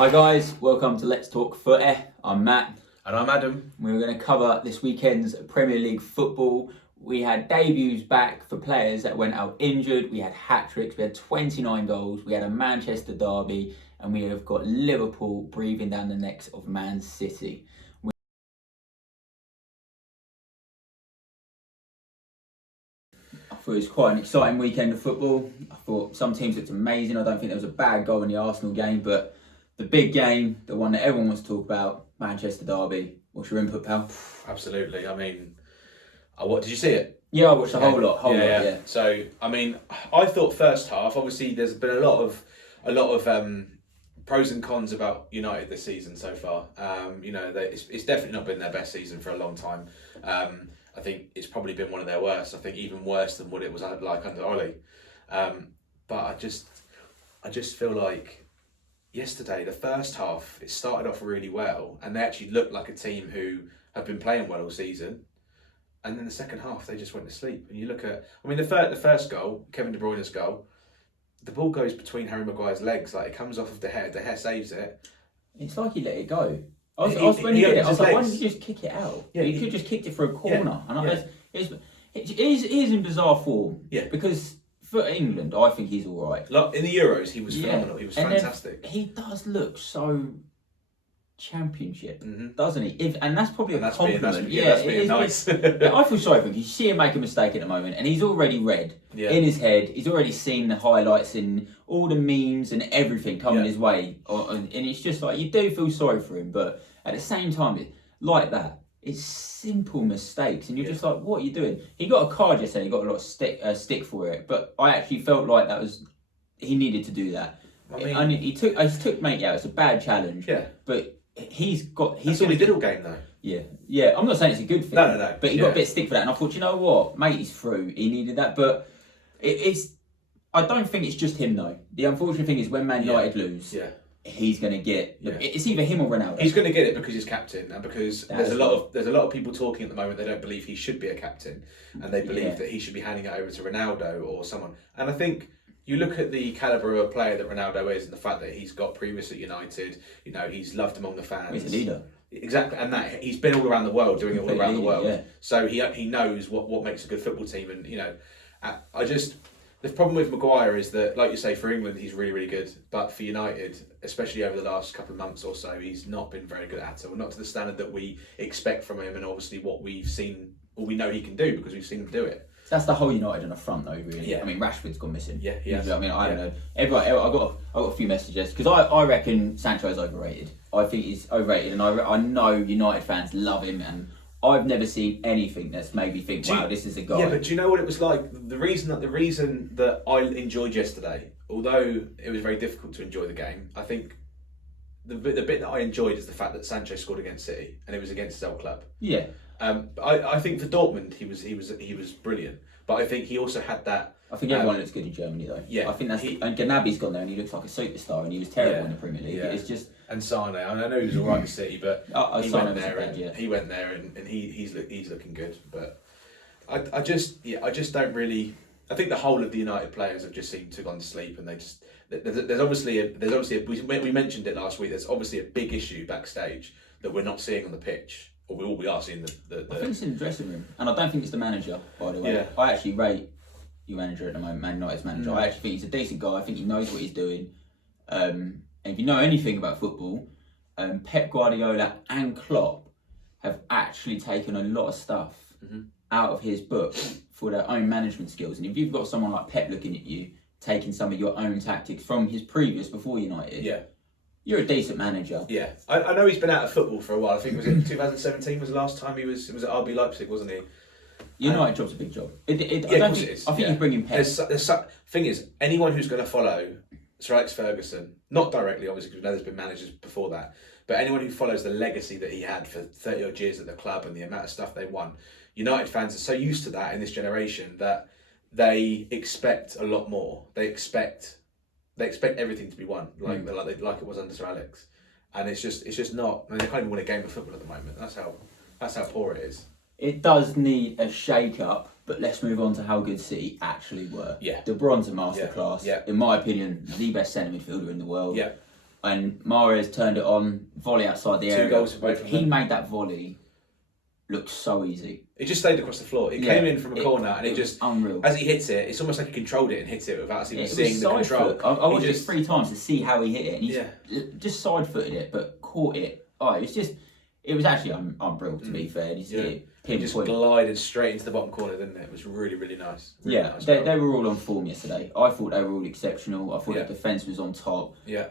Hi guys, welcome to Let's Talk Footeh. I'm Matt. And I'm Adam. We're going to cover this weekend's Premier League football. We had debuts back for players that went out injured. We had hat-tricks, we had 29 goals, we had a Manchester derby, and we have got Liverpool breathing down the necks of Man City. I thought it was quite an exciting weekend of football. I thought some teams looked amazing. I don't think there was a bad goal in the Arsenal game, but the big game, the one that everyone wants to talk about, Manchester derby. What's your input, pal? Absolutely. I mean, what did you see it? Yeah, I watched the whole lot. Yeah. So, I mean, I thought first half. Obviously, there's been a lot of pros and cons about United this season so far. It's definitely not been their best season for a long time. I think it's probably been one of their worst. I think even worse than what it was like under Ollie. But I just feel like yesterday, the first half, it started off really well, and they actually looked like a team who have been playing well all season. And then the second half, they just went to sleep. And you look at, I mean, the first goal, Kevin De Bruyne's goal, the ball goes between Harry Maguire's legs. Like, it comes off of De Gea saves it. It's like he let it go. When he did it, I was like, why didn't you just kick it out? Yeah, he could have just kicked it for a corner. Yeah, And it is in bizarre form. Yeah. Because for England, I think he's all right. Like, in the Euros, he was phenomenal. He was fantastic. He does look so championship, doesn't he? And that's probably a compliment. That's being nice. I feel sorry for him. You see him make a mistake at the moment, and he's already read in his head. He's already seen the highlights and all the memes and everything coming his way. And it's just like, you do feel sorry for him, but at the same time, like that, it's simple mistakes, and you're just like, what are you doing? He got a card yesterday. He got a lot of stick for it, but I actually felt like he needed to do that. I mean, he took mate out. It's a bad challenge. Yeah, but he's all he did all game though. Yeah. I'm not saying it's a good thing. No. But he got a bit of stick for that, and I thought, you know what, mate, he's through. He needed that, but it's. I don't think it's just him though. The unfortunate thing is when Man United lose, he's going to get. It's either him or Ronaldo. He's going to get it because he's captain, and because there's a lot of people talking at the moment. They don't believe he should be a captain, and they believe that he should be handing it over to Ronaldo or someone. And I think you look at the calibre of player that Ronaldo is, and the fact that he's got previous at United. You know, he's loved among the fans. He's a leader. Exactly, and that he's been all around the world, doing it all around the world. Yeah. So he knows what makes a good football team, and the problem with Maguire is that, like you say, for England he's really, really good, but for United, especially over the last couple of months or so, he's not been very good at all. Not to the standard that we expect from him, and obviously what we've seen, or we know he can do because we've seen him do it. That's the whole United on the front, though. Really. Yeah. I mean, Rashford's gone missing. Yeah, he has. I mean, I don't know. I got a few messages because I reckon Sancho's overrated. I think he's overrated, and I know United fans love him, and I've never seen anything that's made me think, wow, this is a guy. Yeah, but do you know what it was like? The reason that I enjoyed yesterday, although it was very difficult to enjoy the game, I think the bit that I enjoyed is the fact that Sancho scored against City, and it was against his old club. Yeah. I think for Dortmund he was brilliant, but I think he also had that. I think everyone looks good in Germany though. Yeah, I think and Gnabry's gone there and he looks like a superstar, and he was terrible in the Premier League. Yeah. It's just. And Sane, I know he was alright with City, but he went there and he's looking good. But I just don't really. I think the whole of the United players have just seemed to have gone to sleep, and there's obviously we mentioned it last week. There's obviously a big issue backstage that we're not seeing on the pitch. Or we are seeing the I think it's in the dressing room, and I don't think it's the manager, by the way. Yeah. I actually rate your manager at the moment, Man United's manager. I actually think he's a decent guy. I think he knows what he's doing. And if you know anything about football, Pep Guardiola and Klopp have actually taken a lot of stuff out of his book for their own management skills. And if you've got someone like Pep looking at you, taking some of your own tactics from his previous before United, you're a decent manager. Yeah, I know he's been out of football for a while. I think it was in 2017 was the last time it was at RB Leipzig, wasn't he? United job's a big job. Of course it is. I think you bring in Pep. Thing is, anyone who's going to follow Sir Alex Ferguson, not directly obviously because we know there's been managers before that, but anyone who follows the legacy that he had for 30 odd years at the club and the amount of stuff they won, United fans are so used to that in this generation that they expect a lot more. They expect everything to be won, like it was under Sir Alex, and it's just not. I mean, they can't even win a game of football at the moment. That's how poor it is. It does need a shake-up, but let's move on to how good City actually were. Yeah. De Bruyne's a masterclass. Yeah. In my opinion, the best centre midfielder in the world. Yeah. and Mahrez turned it on, volley outside the area. 2 goals for both of them. He made that volley look so easy. It just stayed across the floor. It came in from a corner, and it just unreal. As he hits it, it's almost like he controlled it and hit it without even seeing the control. I watched it 3 times to see how he hit it, and he just side footed it, but caught it. Oh, it was actually unreal to be fair. It just glided straight into the bottom corner, didn't it? It was really, really nice. Really nice they were all on form yesterday. I thought they were all exceptional. I thought the defence was on top. Yeah,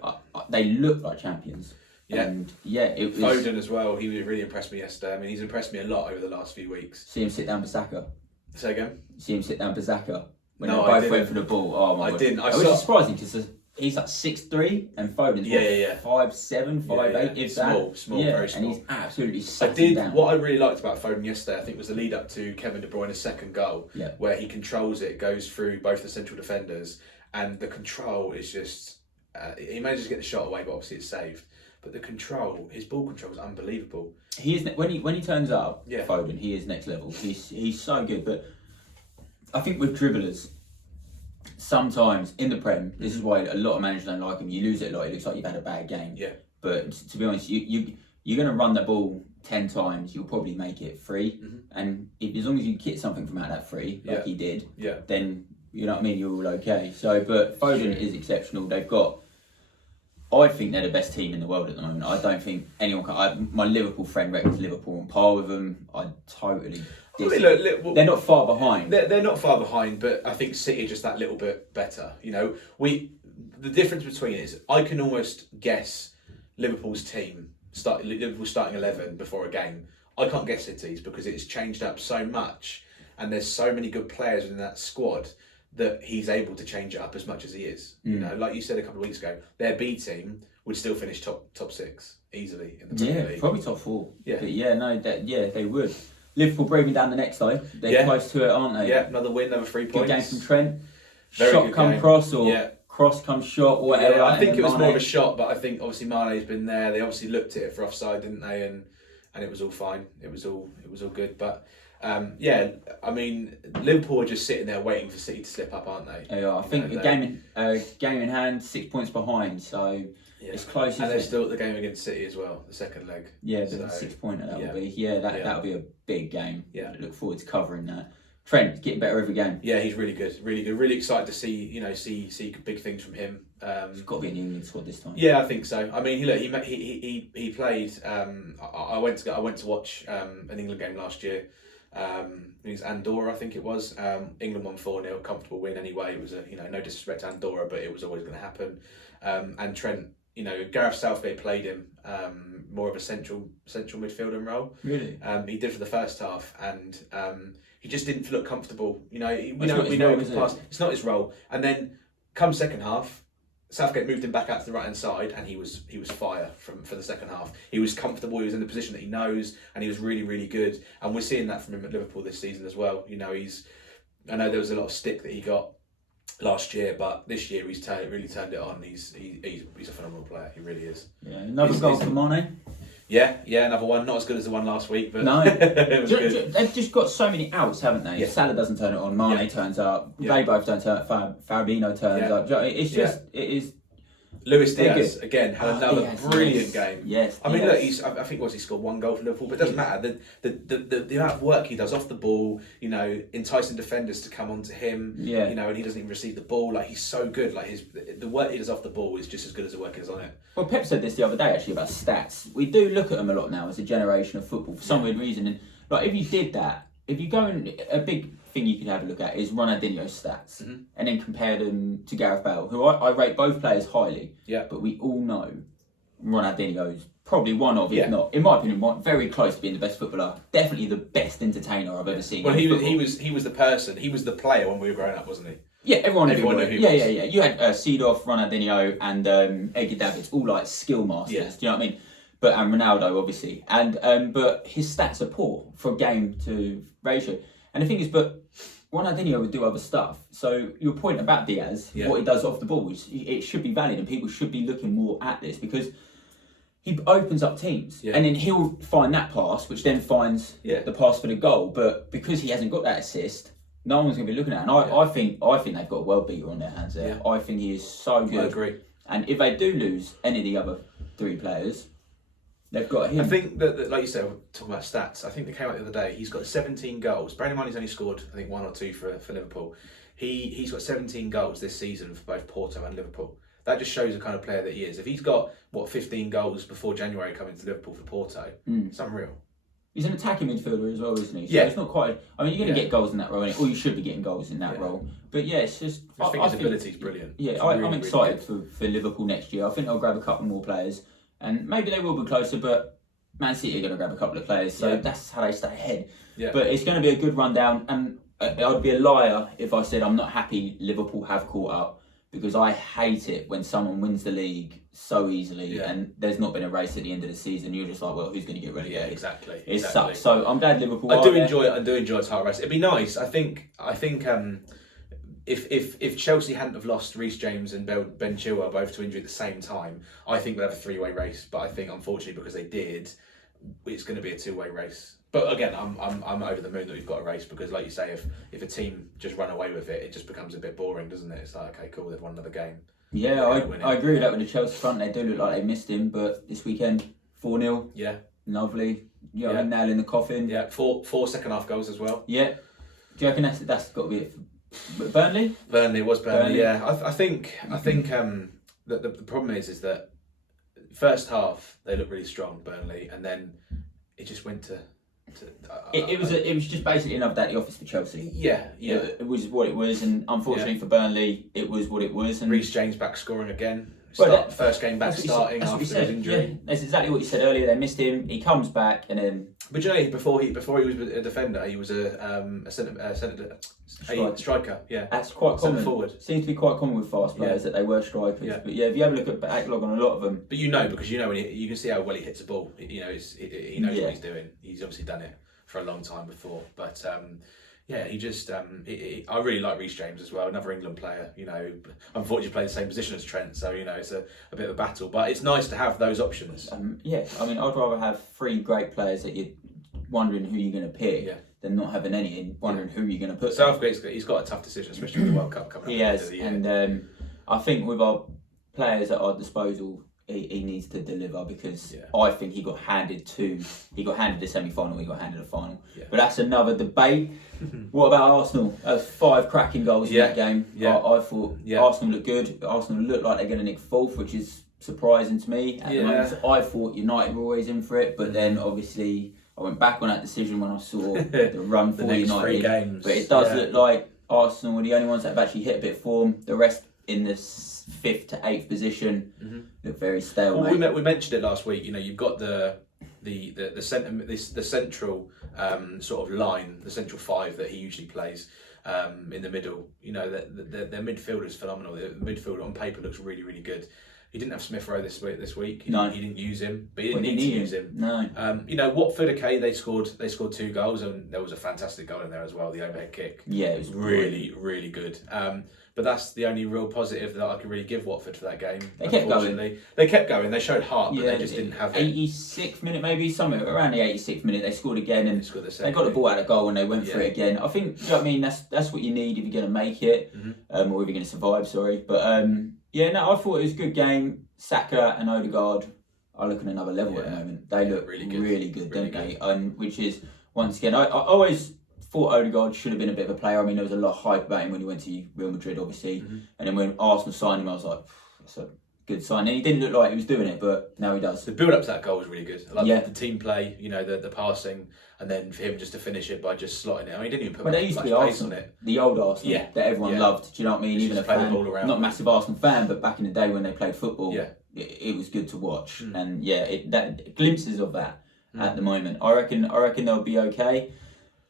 they looked like champions. Yeah. And it was Foden as well. He really impressed me yesterday. I mean, he's impressed me a lot over the last few weeks. See him sit down Basaka. Say again? See him sit down Basaka when no, they both went for the ball. Oh my god! I didn't. Which is surprising because he's like 6'3" and Foden's 5'7", 5'8", if small, that. Very small. And he's absolutely sat him down. What I really liked about Foden yesterday, I think, was the lead up to Kevin De Bruyne's second goal, where he controls it, goes through both the central defenders, and the control is just. He manages to get the shot away, but obviously it's saved. But the control, his ball control is unbelievable. He is when he turns up, Foden, he is next level. He's so good. But I think with dribblers, sometimes in the Prem, this is why a lot of managers don't like him. You lose it a lot. It looks like you've had a bad game. Yeah. But to be honest, you're going to run the ball 10 times. You'll probably make it 3. And as long as you get something from out of that 3, like he did, then you know what I mean. You're all okay. So, but Foden is exceptional. They've got. I think they're the best team in the world at the moment. I don't think anyone can. My Liverpool friend reckons Liverpool on par with them. I totally disagree. They're not far behind. They're not far behind, but I think City are just that little bit better. You know, the difference between it is I can almost guess Liverpool's team, Liverpool's starting 11 before a game. I can't guess City's because it's changed up so much, and there's so many good players within that squad that he's able to change it up as much as he is. You know, like you said a couple of weeks ago, their B team would still finish top 6 easily in the Premier League. Probably top 4. Yeah, but they would. Liverpool breathing down the next though. They're close to it, aren't they? Yeah, another win, another 3 points. Good game from Trent. Very shot come cross or cross come shot or whatever. Yeah, I think it was more of a shot, but I think obviously Mane's been there. They obviously looked at it for offside, didn't they? And it was all fine. It was all good, but. I mean, Liverpool are just sitting there waiting for City to slip up, aren't they? They are. I think game in hand, 6 points behind, so it's close. And they're still at the game against City as well, the second leg. Yeah, the 6-pointer that will be. That'll be a big game. Yeah, look forward to covering that. Trent getting better every game. Yeah, he's really good, really good. Really excited to see big things from him. He's got to be in the England squad this time. Yeah, I think so. I mean, he played. I went to watch an England game last year. It was Andorra, I think it was. England won 4-0, comfortable win anyway. It was no disrespect to Andorra, but it was always going to happen. And Trent, Gareth Southgate played him more of a central midfielder role. Really? He did for the first half, and he just didn't look comfortable. We know it's not his role. And then come second half, Southgate moved him back out to the right hand side, and he was fire for the second half. He was comfortable. He was in the position that he knows, and he was really, really good. And we're seeing that from him at Liverpool this season as well. I know there was a lot of stick that he got last year, but this year he's really turned it on. He's a phenomenal player. He really is. Yeah, another goal for Mane. Yeah, another one. Not as good as the one last week, but no, it was good. They've just got so many outs, haven't they? Yeah. Salah doesn't turn it on. Mane turns up. They both don't turn up. Fabinho turns up. It's just it is. Luis Diaz again had another brilliant game. Yes, I mean, look, I think he scored 1 goal for Liverpool, but it doesn't matter. The amount of work he does off the ball, enticing defenders to come onto him. Yeah. And he doesn't even receive the ball. Like, he's so good. Like, the work he does off the ball is just as good as the work he does on it. Well, Pep said this the other day actually about stats. We do look at them a lot now as a generation of football for some weird reason. And like, if you did that, if you go and a big thing you could have a look at is Ronaldinho's stats, and then compare them to Gareth Bale, who I rate both players highly. Yeah. But we all know Ronaldinho's probably one of, if not, in my opinion, very close to being the best footballer. Definitely the best entertainer I've ever seen. Well, he was the person. He was the player when we were growing up, wasn't he? Yeah, everyone knew who he was. Yeah. You had Seedorf, Ronaldinho, and Edgar Davids, all like skill masters. Yeah. Do you know what I mean? But and Ronaldo obviously, and but his stats are poor for game to ratio. And the thing is, but Ronaldinho would do other stuff. So your point about Diaz, what he does off the ball, it should be valid, and people should be looking more at this because he opens up teams, and then he'll find that pass, which then finds the pass for the goal. But because he hasn't got that assist, no one's going to be looking at it. And I think they've got a world beater on their hands there. I think he is so good. I agree. And if they do lose any of the other 3 players, they've got him. I think that like you said, we're talking about stats. I think they came out the other day. He's got 17 goals. Bearing in mind he's only scored, I think, 1 or 2 for Liverpool. He's got 17 goals this season for both Porto and Liverpool. That just shows the kind of player that he is. If he's got 15 goals before January coming to Liverpool for Porto, it's unreal. He's an attacking midfielder as well, isn't he? So yeah. It's not quite. I mean, you're going to get goals in that role, or you should be getting goals in that role. But yeah, it's just. I think his ability is brilliant. Yeah, I'm excited for Liverpool next year. I think they'll grab a couple more players, and maybe they will be closer. But Man City are going to grab a couple of players, so that's how they stay ahead. Yeah. But it's going to be a good rundown, and I'd be a liar if I said I'm not happy Liverpool have caught up, because I hate it when someone wins the league so easily and there's not been a race at the end of the season. You're just like, well, who's going to get relegated? Yeah, exactly. It sucks. So I'm glad Liverpool. I do enjoy a title race. It'd be nice. I think. If Chelsea hadn't have lost Reece James and Ben Chilwell both to injury at the same time, I think we'd have a 3-way race. But I think, unfortunately, because they did, it's going to be a 2-way race. But again, I'm over the moon that we've got a race, because, like you say, if a team just run away with it, it just becomes a bit boring, doesn't it? It's like, okay, cool, they've won another game. Yeah, I agree with that with the Chelsea front. They do look like they missed him, but this weekend 4-0. Yeah, lovely. Nail in the coffin. Yeah, four second half goals as well. Yeah. Do you reckon that's got to be it? Burnley. Burnley was Burnley. Yeah, I think the problem is that first half they looked really strong, Burnley, and then it just went to. It was just basically another day at the office for Chelsea. Yeah. It was what it was, and unfortunately for Burnley, it was what it was. And Reece James back scoring again. First game back starting after his injury. Yeah, that's exactly what you said earlier. They missed him. He comes back, and then. But you know, before he was a defender, he was a striker. Yeah, that's quite common. Forward seems to be quite common with fast players that they were strikers. Yeah. But if you have a look at backlog on a lot of them. But because when you can see how well he hits a ball. He knows what he's doing. He's obviously done it for a long time before. But he just I really like Reece James as well. Another England player. Unfortunately played the same position as Trent, so it's a bit of a battle. But it's nice to have those options. I mean, I'd rather have 3 great players that you're wondering who you're going to pick. Than not having any and wondering who you're going to put. Southgate's he's got a tough decision, especially with the World Cup coming up. He has, and I think with our players at our disposal, he needs to deliver, because I think he got handed the semi-final, he got handed a final. Yeah. But that's another debate. What about Arsenal? 5 cracking goals in that game. Yeah. I thought Arsenal looked good. Arsenal looked like they're going to nick 4th, which is surprising to me. At the moment, I thought United were always in for it, but then obviously I went back on that decision when I saw the run for United. 3 games. But it does look like Arsenal were the only ones that have actually hit a bit of form. The rest in the 5th to 8th position look very stale. Well, we mentioned it last week. You've got the central sort of line, the central 5 that he usually plays in the middle. Their midfield is phenomenal. The midfield on paper looks really, really good. He didn't have Smith Rowe this week. He didn't use him, but he didn't need to use him. No. Watford, they scored 2 goals, and there was a fantastic goal in there as well. The overhead kick. Yeah, it was really, really good. But that's the only real positive that I can really give Watford for that game. They kept going. They kept going. They showed heart, but they just didn't have it. 86th minute, maybe somewhere around the 86th minute, they scored again, and they got the ball out of goal and they went for it again. I think, that's what you need if you're going to make it, or if you're going to survive. Sorry, but I thought it was a good game. Saka and Odegaard are looking another level at the moment. They look really good, don't they? Which is, once again, I always thought Odegaard should have been a bit of a player. I mean, there was a lot of hype about him when he went to Real Madrid, obviously. And then when Arsenal signed him, I was like, that's a good sign. And he didn't look like he was doing it, but now he does. The build-up to that goal was really good. I like the team play, the passing, and then for him just to finish it by just slotting it. I mean, he didn't even put much pace on it. The old Arsenal that everyone loved. Do you know what I mean? Even a fan, not a massive Arsenal fan, but back in the day when they played football, it was good to watch. And that glimpses of that at the moment. I reckon they'll be okay.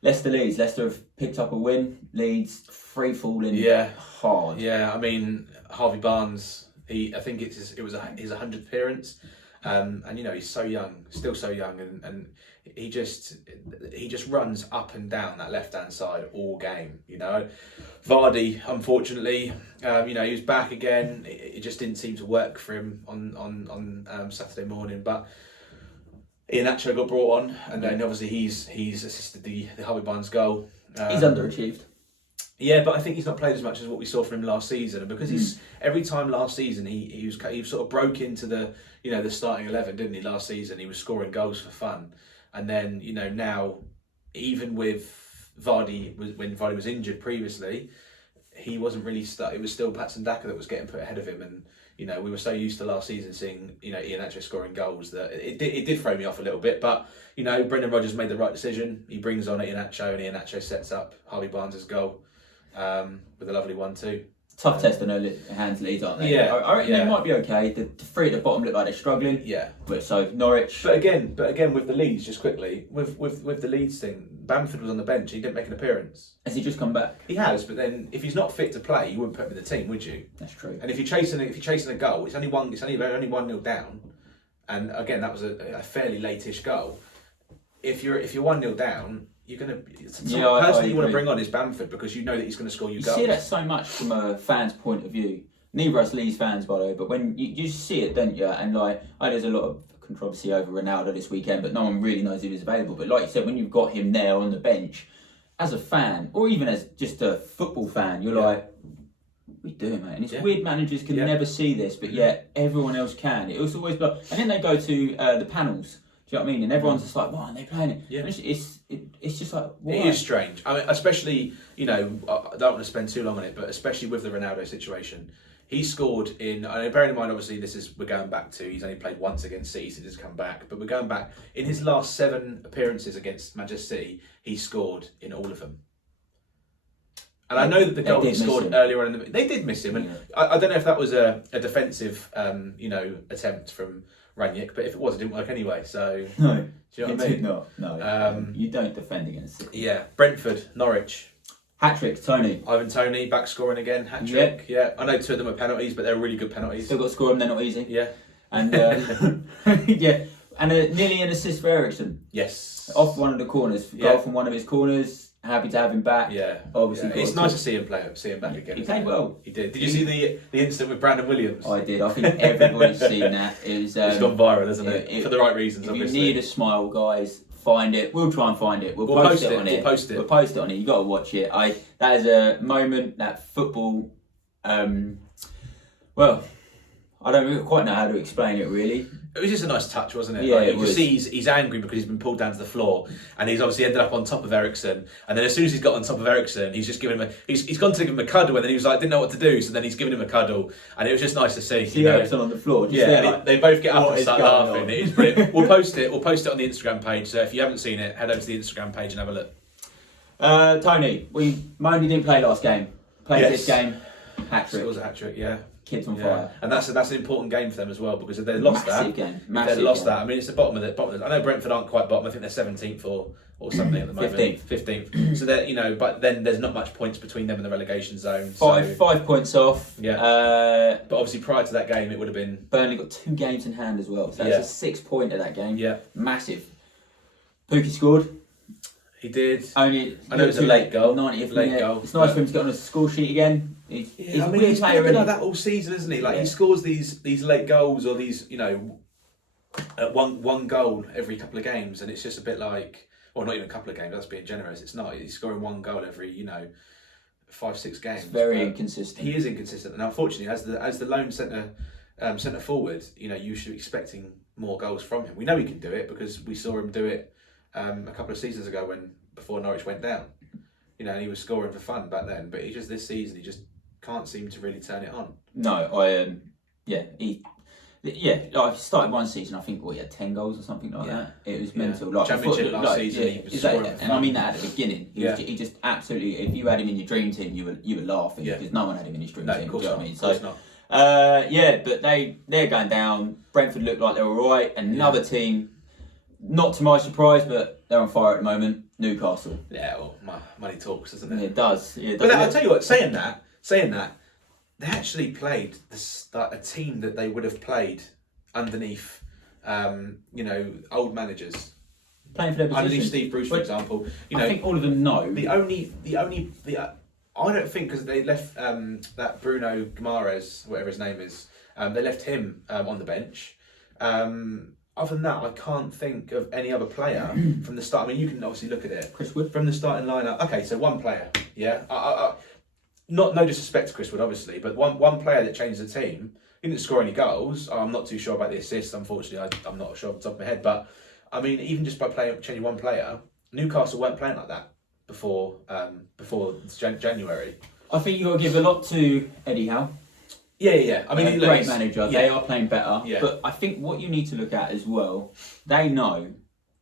Leeds. Leicester have picked up a win. Leeds free falling hard. Yeah, I mean, Harvey Barnes, I think it was his 100th appearance. And he's so young, still so young, and he just runs up and down that left hand side all game. Vardy, unfortunately, he was back again. It just didn't seem to work for him on Saturday morning, but Iheanacho got brought on, and then obviously he's assisted the Harvey Barnes goal. He's underachieved. Yeah, but I think he's not played as much as what we saw from him last season, and because he's every time last season he sort of broke into the the starting 11, didn't he? Last season he was scoring goals for fun, and then now even with Vardy when Vardy was injured previously, he wasn't really it was still Patson Daka that was getting put ahead of him, and we were so used to last season seeing Iheanacho scoring goals that it did throw me off a little bit. But Brendan Rodgers made the right decision. He brings on Iheanacho, and Iheanacho sets up Harvey Barnes' goal with a lovely 1-2. Tough test on their hands leads, aren't they? Yeah, I reckon they might be okay. The three at the bottom look like they're struggling. Yeah, but so Norwich. But again, with the Leeds, just quickly with the Leeds thing, Bamford was on the bench. He didn't make an appearance. Has he just come back? He has, but then if he's not fit to play, you wouldn't put him in the team, would you? That's true. And if you're chasing a goal, it's only 1-0 down, and again that was a fairly late-ish goal. If you're 1-0 down, you're gonna. Personally, you want to bring on is Bamford because you know that he's going to score you goals. You see that so much from a fan's point of view. Neither of us Leeds fans, by the way, but when you see it, don't you? And there's a lot of controversy over Ronaldo this weekend, but no one really knows he was available. But like you said, when you've got him there on the bench, as a fan, or even as just a football fan, you're like, what are we doing, mate? And it's weird, managers can never see this, but yet everyone else can. It was always like, and then they go to the panels. Do you know what I mean? And everyone's just like, why aren't they playing it? Yeah. It's just like, why? It is strange. I mean, especially, I don't want to spend too long on it, but especially with the Ronaldo situation. He scored bearing in mind, obviously, we're going back to, he's only played once against City since he's come back, but we're going back, in his last 7 appearances against Manchester City, he scored in all of them. And I know that the goal he scored earlier on they did miss him, and I don't know if that was a defensive, attempt from Ranić, but if it was, it didn't work anyway. So no, do you know what I mean? No. You don't defend against City. Yeah, Brentford, Norwich. Hat-trick, Tony. Ivan Toney, back scoring again, hat-trick. Yeah. I know 2 of them are penalties, but they're really good penalties. Still got to score them, they're not easy. Yeah. And and nearly an assist for Ericsson. Yes. Off one of the corners, goal from one of his corners. Happy to have him back. Yeah. Obviously. Yeah. It's nice to see him back again. He played well. He did. Did you see the incident with Brandon Williams? I did. I think everybody's seen that. It's gone viral, hasn't it? For the right reasons, obviously. If you need a smile, guys, find it. We'll try and find it. We'll post it on it. We'll post it. We'll post it on it. You got to watch it. That is a moment that football. Well, I don't quite know how to explain it really. It was just a nice touch, wasn't it? Yeah, you can see he's angry because he's been pulled down to the floor, and he's obviously ended up on top of Ericsson. And then as soon as he's got on top of Ericsson, he's just given him he's gone to give him a cuddle, and then he was like, didn't know what to do, so then he's given him a cuddle, and it was just nice to see. See Ericsson on the floor. They both get up and start laughing. It is brilliant. We'll post it on the Instagram page. So if you haven't seen it, head over to the Instagram page and have a look. Tony, we mainly didn't play last game. Played this game. Hat-trick. It was a hat-trick, yeah. Kids on fire, and that's an important game for them as well, because if they lost that, I mean, it's the bottom of the. I know Brentford aren't quite bottom. I think they're 17th or something at the moment. 15th. So they're but then there's not much points between them and the relegation zone. Five points off. Yeah. But obviously prior to that game, it would have been. Burnley got 2 games in hand as well, so that's a 6 point of that game. Yeah. Massive. Pookie scored. He did. I know it was a late goal. 90th minute. Goal. It's nice for him to get on a score sheet again. He's been like that all season, isn't he? Like he scores these late goals or these, one goal every couple of games, and it's just a bit like, well, not even a couple of games. That's being generous. It's not. He's scoring 1 goal every, 5-6 games. It's very inconsistent. He is inconsistent, and unfortunately, as the lone centre forward, you should be expecting more goals from him. We know he can do it because we saw him do it a couple of seasons ago before Norwich went down. And he was scoring for fun back then, but this season he just can't seem to really turn it on. No, I started one season, I think he had 10 goals or something like that. It was mental. Like Championship last season, he was scoring for fun. And I mean that at the beginning. He just absolutely, if you had him in your dream team, you were laughing because no one had him in his dream team. Of course not. But they're going down. Brentford look like they're all right. Another team, not to my surprise, but they're on fire at the moment. Newcastle. Yeah, well, money talks, doesn't it? It does. But I'll tell you what, saying that, they actually played a team that they would have played underneath, old managers. Playing for their position. Underneath Steve Bruce, for example. I think all of them know. I don't think, because they left that Bruno Guimaraes, whatever his name is, they left him on the bench. Other than that, I can't think of any other player from the start. I mean, you can obviously look at it. Chris Wood? From the starting lineup. Okay, so one player. Yeah. no disrespect to Chris Wood, obviously, but one player that changed the team. He didn't score any goals. I'm not too sure about the assists. Unfortunately, I'm not sure off the top of my head. But I mean, even just by changing one player, Newcastle weren't playing like that before January. I think you got to give a lot to Eddie Howe. Yeah. I mean, a great manager. Yeah. They are playing better. Yeah. But I think what you need to look at as well, they know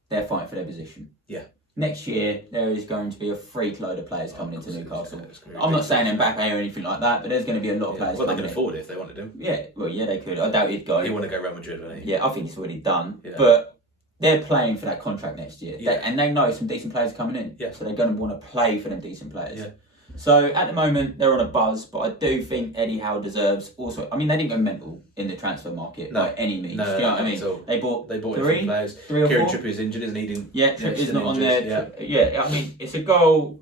they're fighting for their position. Yeah. Next year, there is going to be a freak load of players coming into Newcastle. I'm not saying Mbappe or anything like that, but there's going to be a lot of players coming in. Well, they can afford it if they wanted to. Yeah, well, yeah, they could. I doubt he'd go. He want to go Real Madrid, wouldn't he? Yeah, I think he's already done. Yeah. But they're playing for that contract next year. Yeah. And they know some decent players are coming in. Yeah. So they're going to want to play for them decent players. Yeah. So at the moment, they're on a buzz, but I do think Eddie Howe deserves also... I mean, they didn't go mental in the transfer market by any means. No, do you know what I mean? They bought three players. Three or Kieran four. Trippier's injured, isn't he? Yeah, Trippier's not on there. Yeah, I mean, it's a goal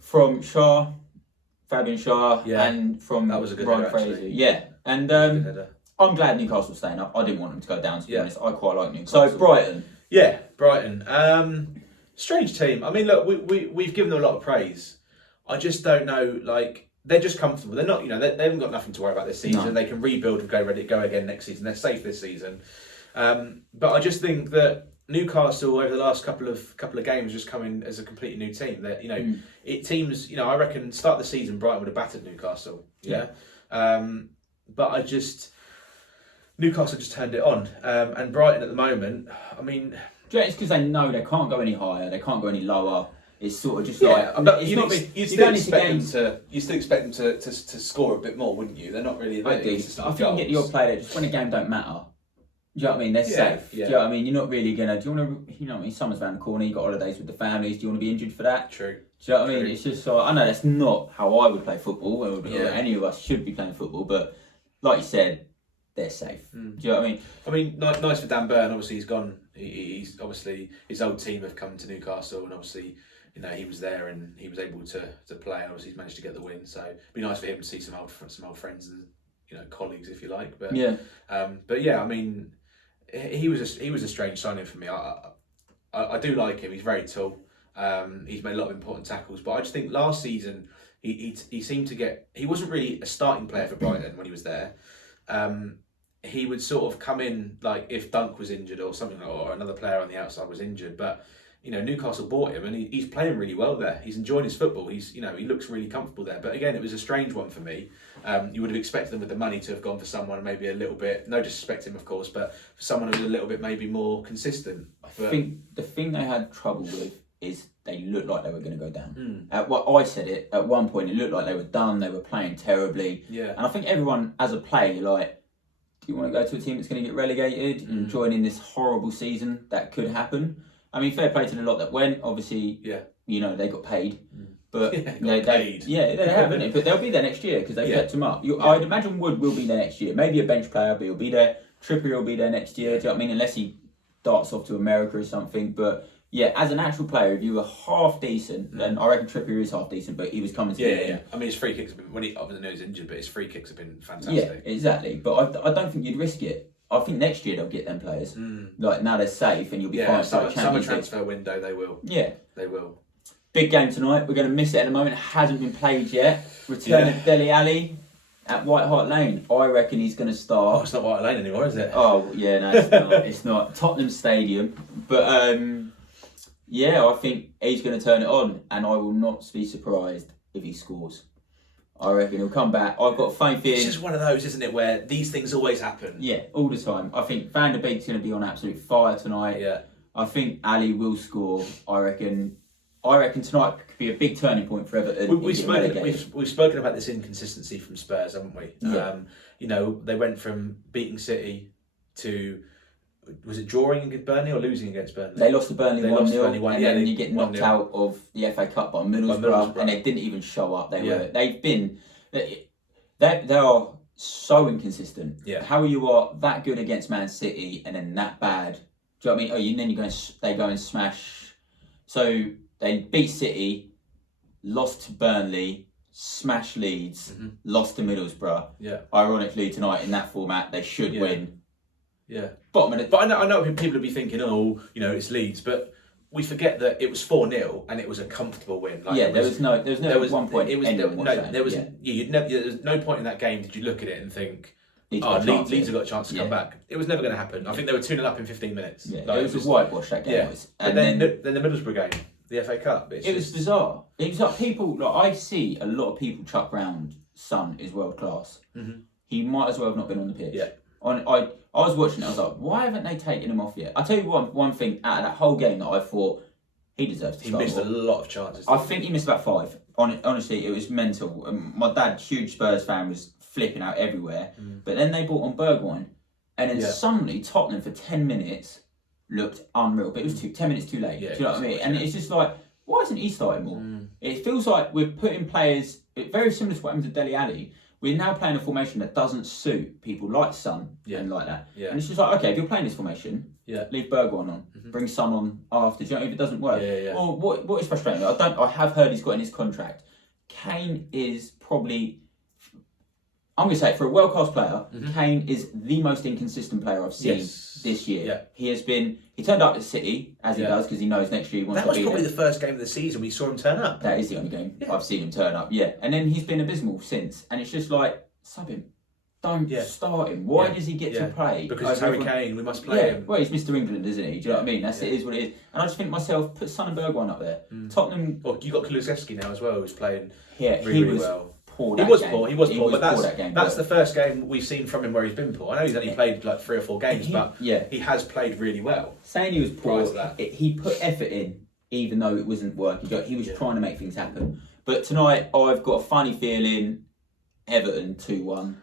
from Fabian Shaw, and from that was a good Ryan header, Fraser. Actually. Yeah, and I'm glad Newcastle's staying up. I didn't want them to go down, to be honest. I quite like Newcastle. So, Brighton. Yeah, Brighton. Strange team. I mean, look, we've given them a lot of praise. I just don't know, like, they're just comfortable. They're not, they haven't got nothing to worry about this season. No. They can rebuild and go again next season. They're safe this season. But I just think that Newcastle over the last couple of games just come in as a completely new team. That it teams, I reckon start the season Brighton would have battered Newcastle. Yeah. But Newcastle just turned it on. And Brighton at the moment, I mean, it's because they know they can't go any higher, they can't go any lower. It's sort of just you still expect them to score a bit more, wouldn't you? They're not really. I think you can get your player just when a game don't matter. Do you know what I mean? They're safe. Yeah. Do you know what I mean? You're not really gonna. Do you want to? You know what I mean? Summer's around the corner. You got holidays with the families. Do you want to be injured for that? True. Do you know what I mean? It's just I know that's not how I would play football. Or any of us should be playing football, but like you said, they're safe. Do you know what I mean? I mean, nice for Dan Burn. Obviously, he's gone. He's obviously his old team have come to Newcastle, and obviously. He was there and he was able to play. And obviously, he's managed to get the win. So it'd be nice for him to see some old friends and colleagues, if you like. But I mean, he was a strange signing for me. I do like him. He's very tall. He's made a lot of important tackles. But I just think last season he seemed to get. He wasn't really a starting player for Brighton when he was there. He would sort of come in like if Dunk was injured or something, or another player on the outside was injured, but. Newcastle bought him and he's playing really well there. He's enjoying his football. He looks really comfortable there. But again, it was a strange one for me. You would have expected them with the money to have gone for someone maybe a little bit, no disrespect to him, of course, but for someone who was a little bit maybe more consistent. I think the thing they had trouble with is they looked like they were going to go down. I said it, at one point it looked like they were done, they were playing terribly. Yeah. And I think everyone, as a player, you're like, do you want to go to a team that's going to get relegated and join in this horrible season that could happen? I mean, fair play to the lot that went. Obviously, they got paid. But they haven't. But they'll be there next year because they've kept him up. I'd imagine Wood will be there next year. Maybe a bench player, but he'll be there. Trippier will be there next year. Do you know what I mean? Unless he darts off to America or something. But as an actual player, if you were half decent, then I reckon Trippier is half decent, but he was coming to the end. I mean, his free kicks have been, obviously he's injured, but his free kicks have been fantastic. Yeah, exactly. But I don't think you'd risk it. I think next year they'll get them players. Like now they're safe and you'll be fine. Summer transfer window, they will. Yeah, they will. Big game tonight. We're going to miss it at the moment. It hasn't been played yet. Return of Dele Alli at White Hart Lane. I reckon he's going to start. Oh, it's not White Hart Lane anymore, is it? Oh yeah, no, it's not. It's not Tottenham Stadium. But I think he's going to turn it on, and I will not be surprised if he scores. I reckon he'll come back. I've got faith in. It's just one of those, isn't it, where these things always happen. Yeah, all the time. I think Van der Beek's going to be on absolute fire tonight. Yeah. I think Ali will score. I reckon tonight could be a big turning point for Everton. We've spoken about this inconsistency from Spurs, haven't we? Yeah. They went from beating City to. Was it drawing against Burnley or losing against Burnley? They lost to Burnley 1-0, and then you get knocked out of the FA Cup by Middlesbrough, and they didn't even show up. They are so inconsistent. Yeah. How you are that good against Man City and then that bad? Do you know what I mean? Then they go and smash. So they beat City, lost to Burnley, smashed Leeds, lost to Middlesbrough. Yeah. Ironically, tonight in that format, they should win. Yeah, but I know people will be thinking, it's Leeds, but we forget that it was 4-0 and it was a comfortable win. Like there was no one point. There was no point in that game did you look at it and think, Leeds have got a chance to come back. It was never going to happen. I think they were 2-0 up in 15 minutes. Yeah, it was a whitewash that game. Yeah. And then the Middlesbrough game, the FA Cup. It was bizarre. It was like people, I see a lot of people chuck round Son is world class. Mm-hmm. He might as well have not been on the pitch. Yeah. I was watching it, I was like, why haven't they taken him off yet? I'll tell you one thing out of that whole game that I thought he deserves to start. He missed a lot of chances. I think he missed about 5. Honestly, it was mental. My dad, huge Spurs fan, was flipping out everywhere. But then they brought on Bergwijn. And then suddenly Tottenham for 10 minutes looked unreal. But it was 10 minutes too late. Do you know what I mean? And it's just like, why isn't he starting more? It feels like we're putting players, very similar to what happened to Dele Alli. We're now playing a formation that doesn't suit people like Son and like that. Yeah. And it's just like, okay, if you're playing this formation, leave Bergwijn on, bring Son on after. Do you know, if it doesn't work? Well, what is frustrating? I have heard he's got in his contract. Kane is probably, I'm going to say it, for a world-class player, Kane is the most inconsistent player I've seen this year. Yeah. He turned up at City, as he does, because he knows next year he wants to be there. That was probably the first game of the season we saw him turn up. That is the only game I've seen him turn up, And then he's been abysmal since. And it's just like, sub him. Don't start him. Why does he get to play? Because he's Harry Kane, we must play him. Well, he's Mr. England, isn't he? Do you know what I mean? It is what it is. And I just think to myself, put Son and Bergwijn up there. Tottenham... Well, you got Kulusevski now as well, who's playing really well. He was poor, but that's the first game we've seen from him where he's been poor. I know he's only played like 3 or 4 games, but he has played really well. Saying he was poor, he put effort in, even though it wasn't working. He was trying to make things happen. But tonight, I've got a funny feeling Everton 2-1.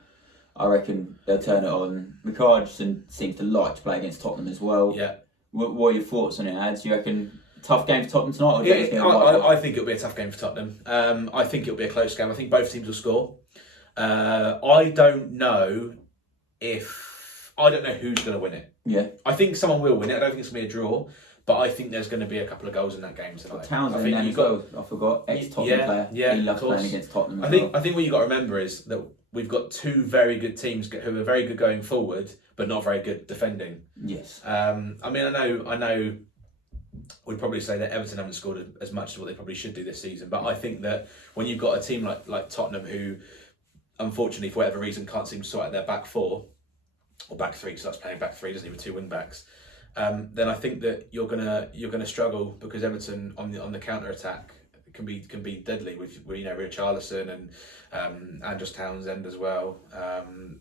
I reckon they'll turn it on. Richarlison seems to like to play against Tottenham as well. Yeah. What are your thoughts on it, Ads? You reckon tough game for Tottenham tonight? I think it'll be a tough game for Tottenham. I think it'll be a close game. I think both teams will score. I don't know who's going to win it. Yeah. I think someone will win it. I don't think it's going to be a draw. But I think there's going to be a couple of goals in that game tonight. Townsend as well. I forgot. Ex-Tottenham player. Yeah, he loves playing against Tottenham. I think what you've got to remember is that we've got 2 very good teams who are very good going forward, but not very good defending. Yes. I know. We'd probably say that Everton haven't scored as much as what they probably should do this season, but I think that when you've got a team like Tottenham, who unfortunately for whatever reason can't seem to sort out their back 4 or back 3, starts playing back 3, doesn't he, with 2 wing backs. Then I think that you're gonna struggle because Everton on the counter attack can be deadly with Richarlison and Andros Townsend as well. And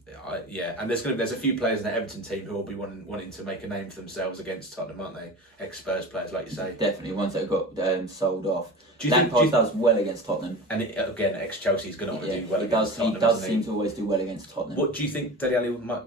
there's a few players in the Everton team who will be wanting to make a name for themselves against Tottenham, aren't they? Ex-Spurs players, like you say. Definitely ones that got sold off. Lampard does well against Tottenham. And again, ex-Chelsea's going to want to do well against Tottenham. He does seem to always do well against Tottenham. What do you think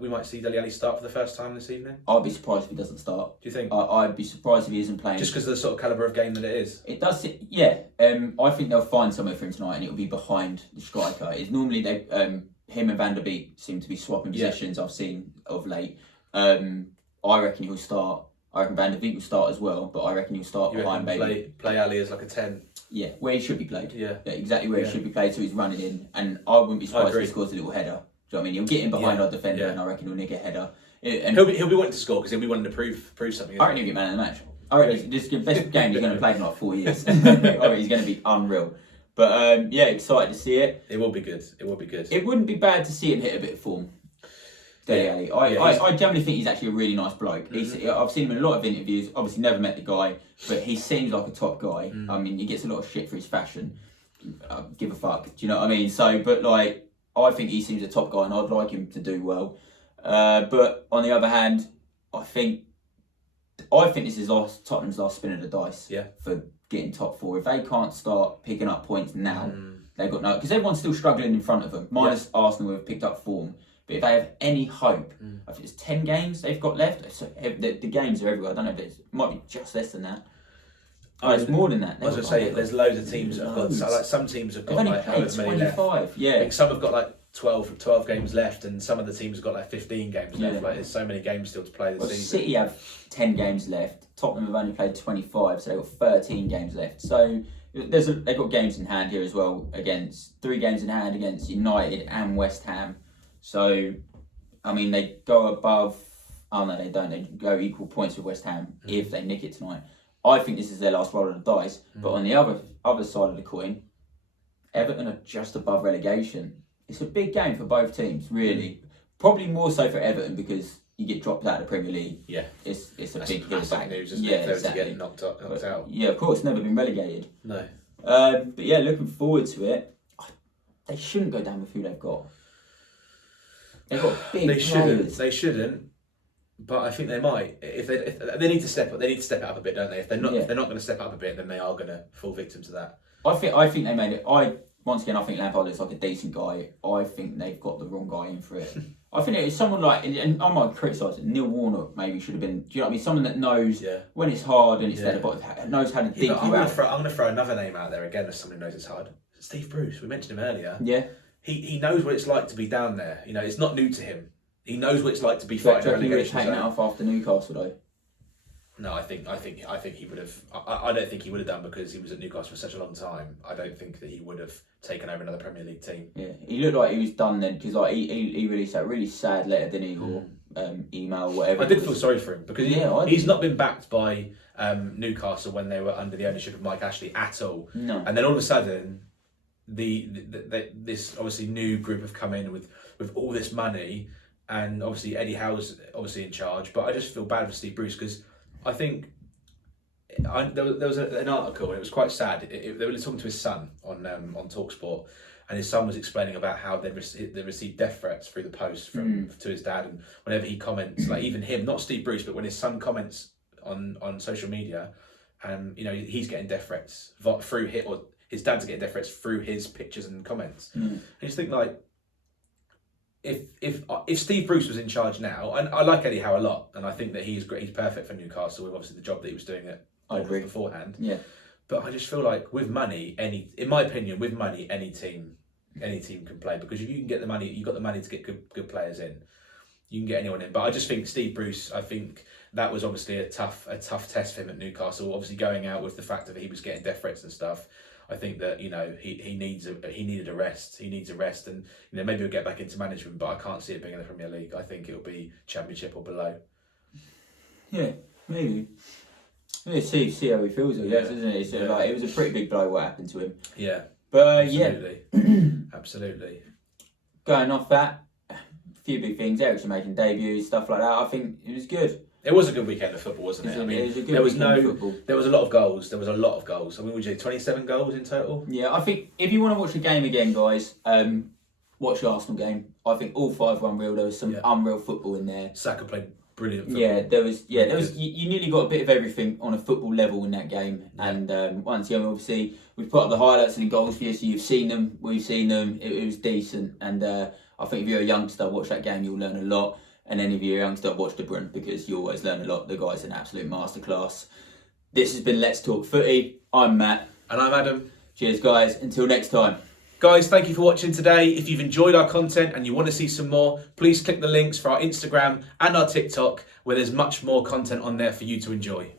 we might see Dele Alli start for the first time this evening? I'd be surprised if he doesn't start. Do you think? I'd be surprised if he isn't playing. Just because of the sort of calibre of game that it is? It does, yeah. I think they'll find somewhere for him tonight and it'll be behind the striker. It's normally him and Van der Beek seem to be swapping positions I've seen of late. I reckon he'll start. I reckon Van der Beek will start as well, but I reckon he'll start behind Bailey. Play Ali as like a 10. Yeah, where he should be played. Yeah exactly where he should be played, so he's running in. And I wouldn't be surprised if he scores a little header. Do you know what I mean? He'll get in behind our defender and I reckon he'll nick a header. And he'll be wanting to score because he'll be wanting to prove something. I reckon he'll get man of the match. I reckon this is the best game he's going to play in like 4 years. I reckon he's going to be unreal. But excited to see it. It will be good. It wouldn't be bad to see him hit a bit of form. Dele Alli. I generally think he's actually a really nice bloke. I've seen him in a lot of interviews. Obviously, never met the guy, but he seems like a top guy. I mean, he gets a lot of shit for his fashion. Give a fuck. Do you know what I mean? So, but I think he seems a top guy, and I'd like him to do well. But on the other hand, I think this is Tottenham's last spin of the dice. For getting top 4. If they can't start picking up points now, they've got no, because everyone's still struggling in front of them. Minus Arsenal, who have picked up form. But if they have any hope, I think it's 10 games they've got left. So the games are everywhere. I don't know if it might be just less than that. It's more than that. I was going to say, there's loads of teams that have got, like some teams have got like however many left. Yeah. I think some have got like 12 games left, and some of the teams have got like 15 games left. Like there's so many games still to play this season. City have 10 games left. Tottenham have only played 25, so they've got 13 games left. So they've got games in hand here as well. 3 games in hand against United and West Ham. So, I mean, they go above. Oh no, they don't. They go equal points with West Ham if they nick it tonight. I think this is their last roll of the dice. But on the other side of the coin, Everton are just above relegation. It's a big game for both teams, really. Probably more so for Everton because you get dropped out of the Premier League. Yeah, it's a that's big hill back. News, isn't it? If they were to get knocked out. Yeah, of course, never been relegated. No. But yeah, looking forward to it. They shouldn't go down with who they've got. They've got big players. They shouldn't. But I think they might. If they need to step up, they need to step it up a bit, don't they? If they're not going to step up a bit, then they are going to fall victim to that. I think they made it. Once again, I think Lampard looks like a decent guy. I think they've got the wrong guy in for it. I think it's someone like, and I might criticise it, Neil Warnock maybe should have been, do you know what I mean? Someone that knows when it's hard and it's knows how to dig you out. I'm going to throw another name out there again as someone who knows it's hard. Steve Bruce, we mentioned him earlier. Yeah. He knows what it's like to be down there. You know, it's not new to him. He knows what it's like to be fighting relegation. He would have taken it off after Newcastle though. No, I think he would have. I don't think he would have done because he was at Newcastle for such a long time. I don't think that he would have taken over another Premier League team. Yeah, he looked like he was done then because like he released that really sad letter, didn't he, or email, whatever. I did feel sorry for him because he's not been backed by Newcastle when they were under the ownership of Mike Ashley at all. No, and then all of a sudden, this obviously new group have come in with all this money, and obviously Eddie Howe's obviously in charge. But I just feel bad for Steve Bruce because I think there was an article and it was quite sad. They were talking to his son on TalkSport, and his son was explaining about how they received death threats through the post to his dad, and whenever he comments, like even him, not Steve Bruce, but when his son comments on social media, he's getting death threats through him, or his dad's getting death threats through his pictures and comments. And you just think like, if Steve Bruce was in charge now, and I like Eddie Howe a lot, and I think that he's great, he's perfect for Newcastle with obviously the job that he was doing at Bournemouth beforehand. Yeah. But I just feel like with money, in my opinion, with money, any team can play, because if you can get the money, you've got the money to get good players in. You can get anyone in. But I just think Steve Bruce, I think that was obviously a tough test for him at Newcastle. Obviously going out with the fact that he was getting death threats and stuff. I think that he needed a rest. He needs a rest, and maybe he'll get back into management. But I can't see it being in the Premier League. I think it'll be Championship or below. Yeah, maybe. See how he feels, I guess, isn't it? It's like, it was a pretty big blow what happened to him. Yeah. But absolutely. Absolutely. Going off that, a few big things. Eriksen making debuts, stuff like that. I think it was good. It was a good weekend of football, wasn't it? It was a good weekend of football. There was a lot of goals. I mean, would you say 27 goals in total? Yeah, I think if you want to watch the game again, guys, watch the Arsenal game. I think all five were unreal. There was some unreal football in there. Saka played brilliant football. Yeah, there was. You nearly got a bit of everything on a football level in that game. Yeah. And once again, obviously, we've put up the highlights and the goals for you, so you've seen them. We've seen them. It was decent, and I think if you're a youngster, watch that game, you'll learn a lot. And any of you youngster, watch De Bruyne, because you always learn a lot. The guy's an absolute masterclass. This has been Let's Talk Footy. I'm Matt. And I'm Adam. Cheers, guys. Until next time. Guys, thank you for watching today. If you've enjoyed our content and you want to see some more, please click the links for our Instagram and our TikTok, where there's much more content on there for you to enjoy.